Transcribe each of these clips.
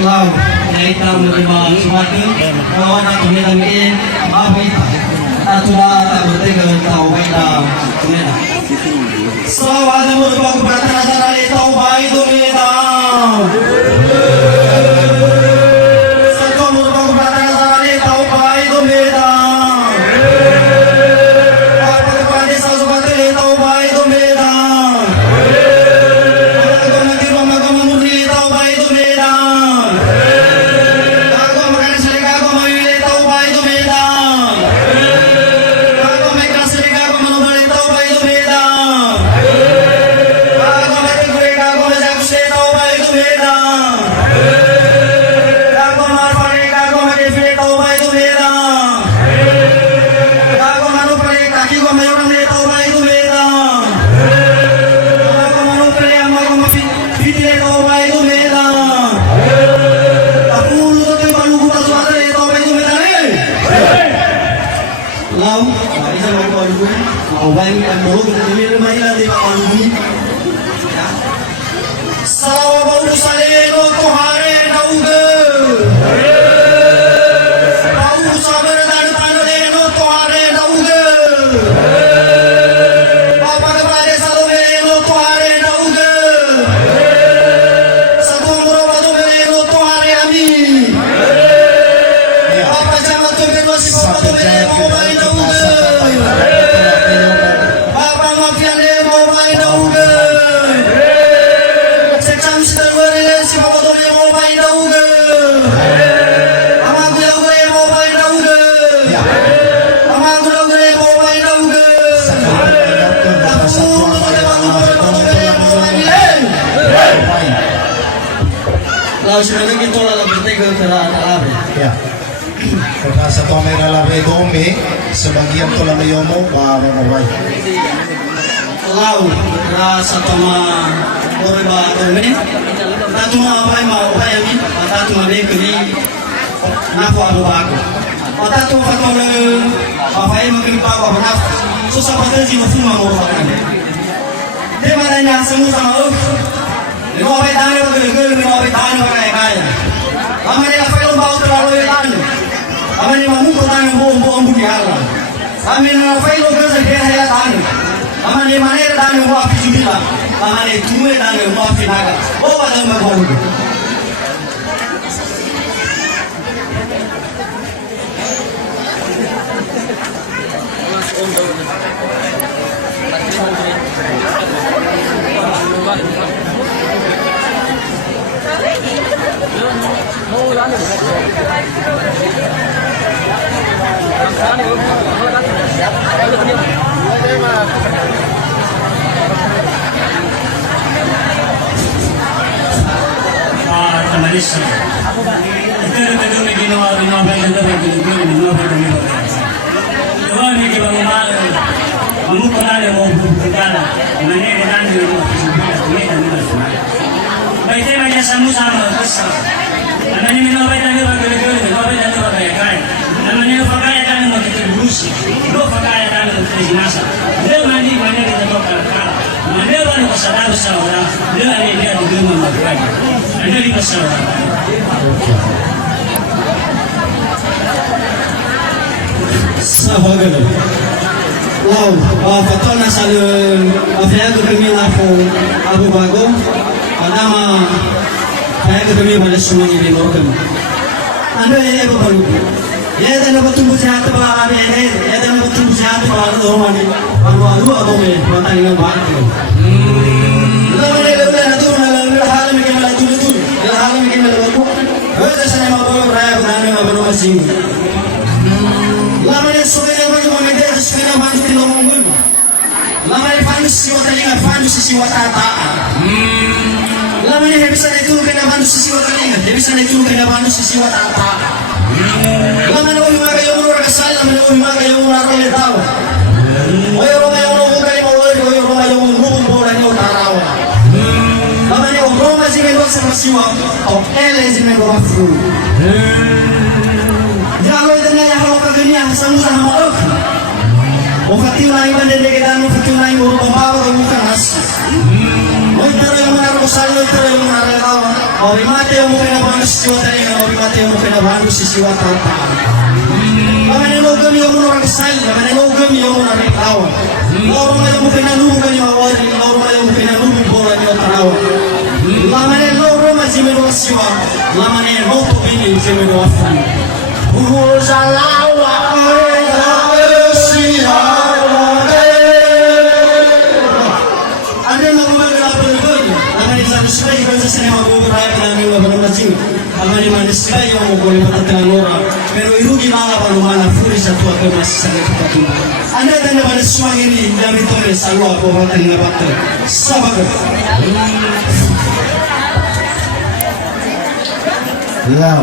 Wow, naitang menerima suatu kawan aku mungkin apa itu? Atulah tak bertega tahu baiklah, mana? Selamat menerima keberatan dari tahu baik tu mena. Selamat menerima keberatan dari tahu baik tu mena. Apa kepada sahabat dari tahu baik tu mena. Sudah kita lah bertega terhadap ya. Karena satu kamera labe dome sebagian tulang yomo mawaway. Lau rasa toma orba dome. Tatu apa mau apa yang tatu mabe kini naku abu baku. Tatu fatore apa yang mungkin baku apa nak susah pada sih mesti mau apa. Dia mana yang semua sama Ino ay dami magagagag, ino ay dami magagagaya. Kami nila kayo bawat terlalu ilan. Kami nila mamungkutan yung buong bunyihalan. Kami nila kayo gagawin sa kaya tani. Kami nila manera dami yung buwapi jumila. Kami nila tumuwi dami yung buwapi naga. O wadang magwahudo. Malaysia. Itu betul ni ginawa apa yang kita berdua ginawa kami. Tuhan ni kita mamu pernah mau bukan, mana dengan dia ni dan semua. Baik macam sama besar. Namanya minum apa yang dia berdua minum apa yang dia pakai. Namanya pakai kan untuk kita berusi, lo pakai kan untuk kita jenazah. Dia mandi mana kita pakai kan. Mana baru kesadar besar. Dia ni dia di rumah pakai. Ada di besar. Sahabat, wow, fatona salun, afya kami Abu Bago, nama afya kami pada semua ini lokan. Anda ya baru, ya dan apa tumbuh sehat apa ada ya dan apa tumbuh sehat apa orang ini, baru atau me, mata ini baik. Lalu lalu tu lalu hal mungkin lalu tu, hal mungkin lalu. Berada sana mau beraya berani mau masing. Lama ni sudah macam mana dia sudah bantu di lomong. Lama ni fanus si wata linga fanus si wata taa. Lama ni bisa itu kena bantu si wata linga, bisa itu kena bantu si wata taa. Lama ni orang maga yang orang kesal, lama ni orang maga yang orang orang tahu. Orang yang orang bukan yang orang yang ngubung bola ni orang tahu. Lama ni orang masih menggol sama siwa, atau elezi menggol afro. Jalo itu ni yang orang kagaknya sama sama orang. Waktu itu naik bandar dekat dan waktu itu naik orang pembawa ke bukan nas. Moy talaga manaro sa iyo talaga manaro. Ori mate mo kinabango si siwa talaga, ori mate mo kinabango si siwa tata. Mananogam yung mga kasal, mananogam yung mga ritawa. Loro ngayon mo pinanugan yung awari, loro ngayon mo pinanugan yung tanawa. Laman yung loro mazimero siwa, laman yung moto bini zimero afan. Uzalawa ay siya. Ano yung magmagalapan ng gawin? Laman yung sa sila, ikaw sa sinema bubuhay ka namin mga banamazing. Laman yung manisila yung mga patatang lora. Pero irugi mga panumana furi sa tua ko masasagay ko patungo. Ano yung na maniswang ini dami to may salwa ko batang nga batang. Sabago. Lao,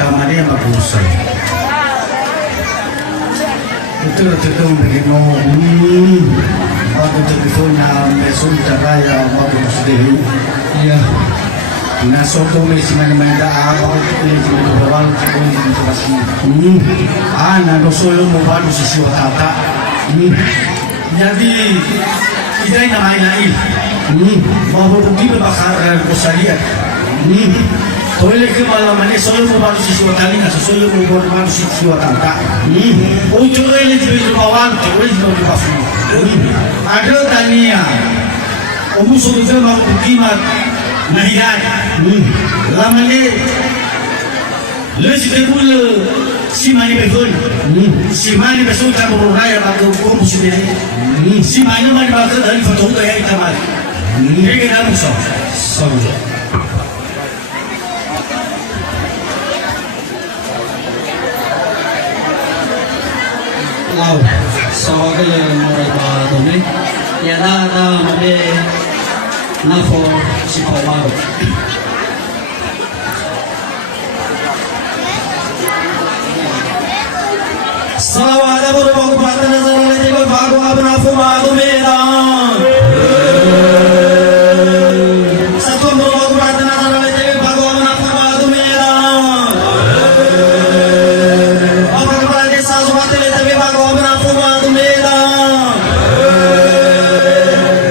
tama dia mag-usay. Ito na tutong bigyan mo, bago ito na meson tagaya mag-usay. Yeah. Nasoto may simanimanda ako kung si Bawang sa kulit ng Turasi. Nanusulo mo ba si Siwa Tata? Jadi, itay na may nail. Mabubuti ba baka ko sa liyan? Toilet ka malaman eh, solo mo ba si Siwa Tali na solo mo ba si Siwa Tata? O tuloy na si Bawang, tuloy na si Bawang. Ada tania, umuso ito makukimat nahiyan. Laman eh, lesi tebul si mani betul, si mani betul tak beruraya atau kurang sendiri. Si mani bakal dari foto itu ya kita mari. Ini kita musuh. Wow, sawagal yung mga dumi. Yan na mali na for si Pamaro. Salawat Abu Bakar Batan Nazar Alaihi Bago Abu Nafu Bago Medan. Satu Abu Bakar Batan Nazar Alaihi Bago Abu Nafu Bago Medan. Abu Bakar Batan Nazar Alaihi Bago Abu Nafu Bago Medan.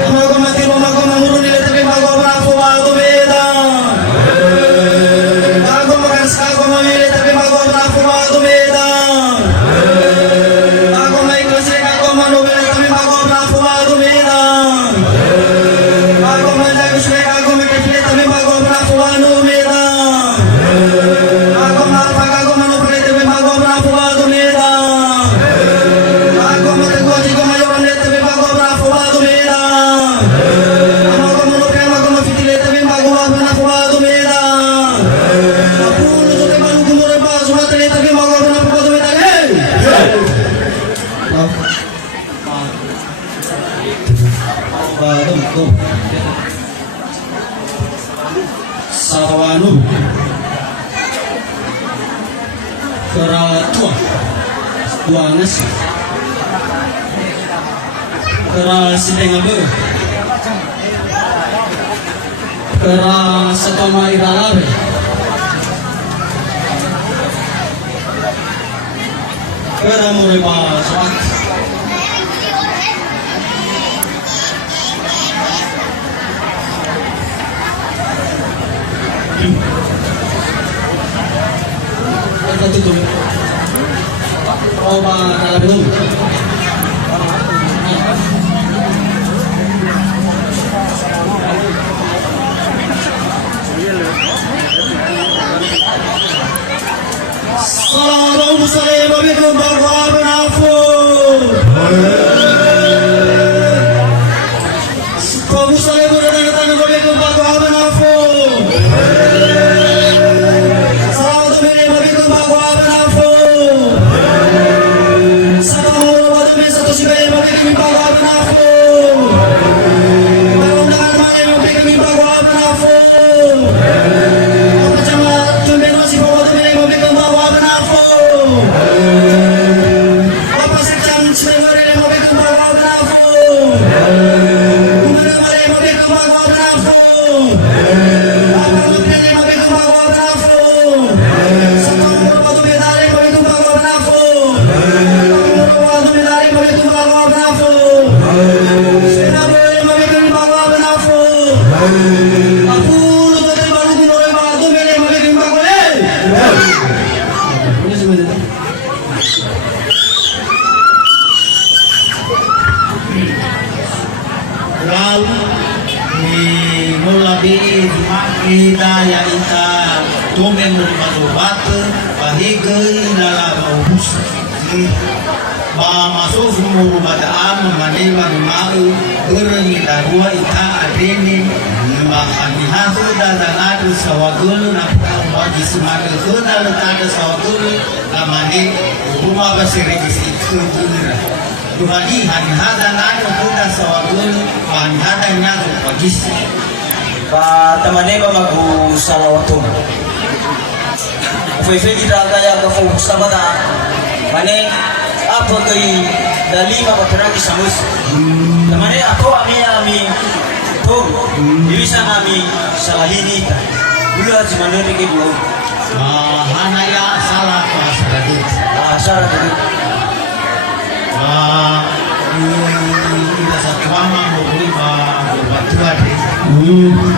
Abu Bakar Mati Bago Mahmud Alaihi Bago Abu Nafu Bago Medan. Bago Makan Skago Mamile Tapi Bago Abu Nafu Bago Medan. Sarawanu Keratua Duanes Kera Sidengabe Kera Setoma Iralabe Kera Muriba Swat Kita tutup. Coba dalam dulu. Assalamualaikum warahmatullahi wabarakatuh. Apa ita tome mo mazobata bahigay na labahus ba masuk mo badaan manema mau gereng darua ita adene ba kanihasu dadangadu sawagulu na bagi semangat kuna letada sawagulu amane rumah basiri itu jura Tuhan hani hada ngadu kuna sawagulu hani hada nyatu pagis ba tamane ba magsalawato Fai kita kaya ka fu sabada mane apa kay dalima patrang isamus tamane ako ami to bisa kami salahini ta gula cuma dari ke dulu hanaya salah pasaradit asar itu ida sa mama mo ba batua de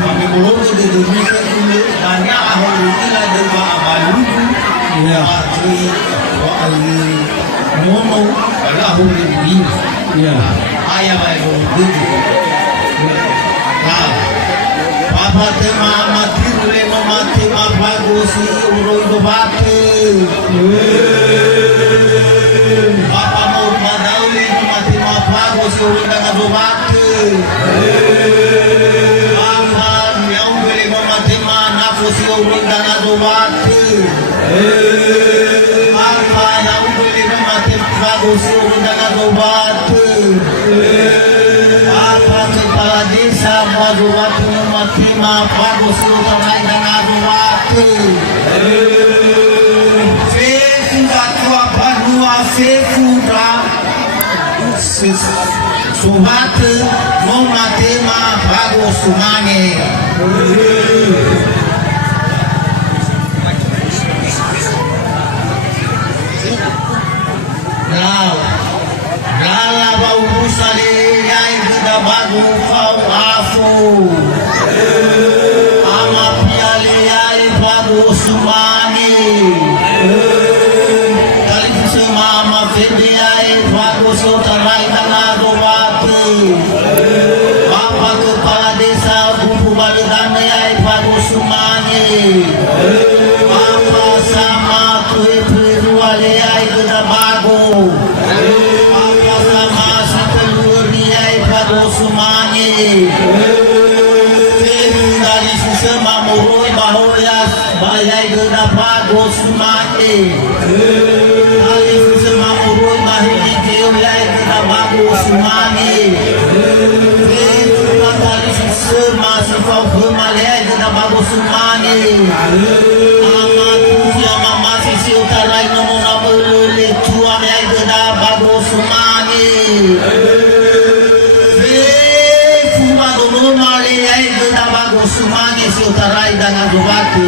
kami belum di dunia ini hanya ahli ila dewa abalu ya atri wa ali mono ala huli ini ya ayah baik begitu Papa te mama tirle mama te mama gosi uroi do bate Papa mau madauli mama te mama gosi uroi do bate Papa yang beli mama te mama gosi uroi do bate Papa yang beli mama te mama gosi uroi do bate Apa kepala desa Maduwatu Matima Pagosu Tanai Danadu Watu Feku Batua Padua Feku Ra Subatu Momatema Pagosu Mane Lala bau busale yai geda bagu kau afu ama piale yai bagu sumani kali semama fede yai bagu sotarai tanado batu bapa kepala desa bubu balidan yai bagu sumani bapa sama tuhe peruale yai geda bagu Sumani dari sesama murui bahoya bayai gena pago sumani dari sesama murui bahini keu yai gena pago sumani dari sesama sifau kemalai gena pago sumani amat puja mama sisi utarai nomo nomo lele tua yai gena pago sumani Sumani si utarai dengan jubatu.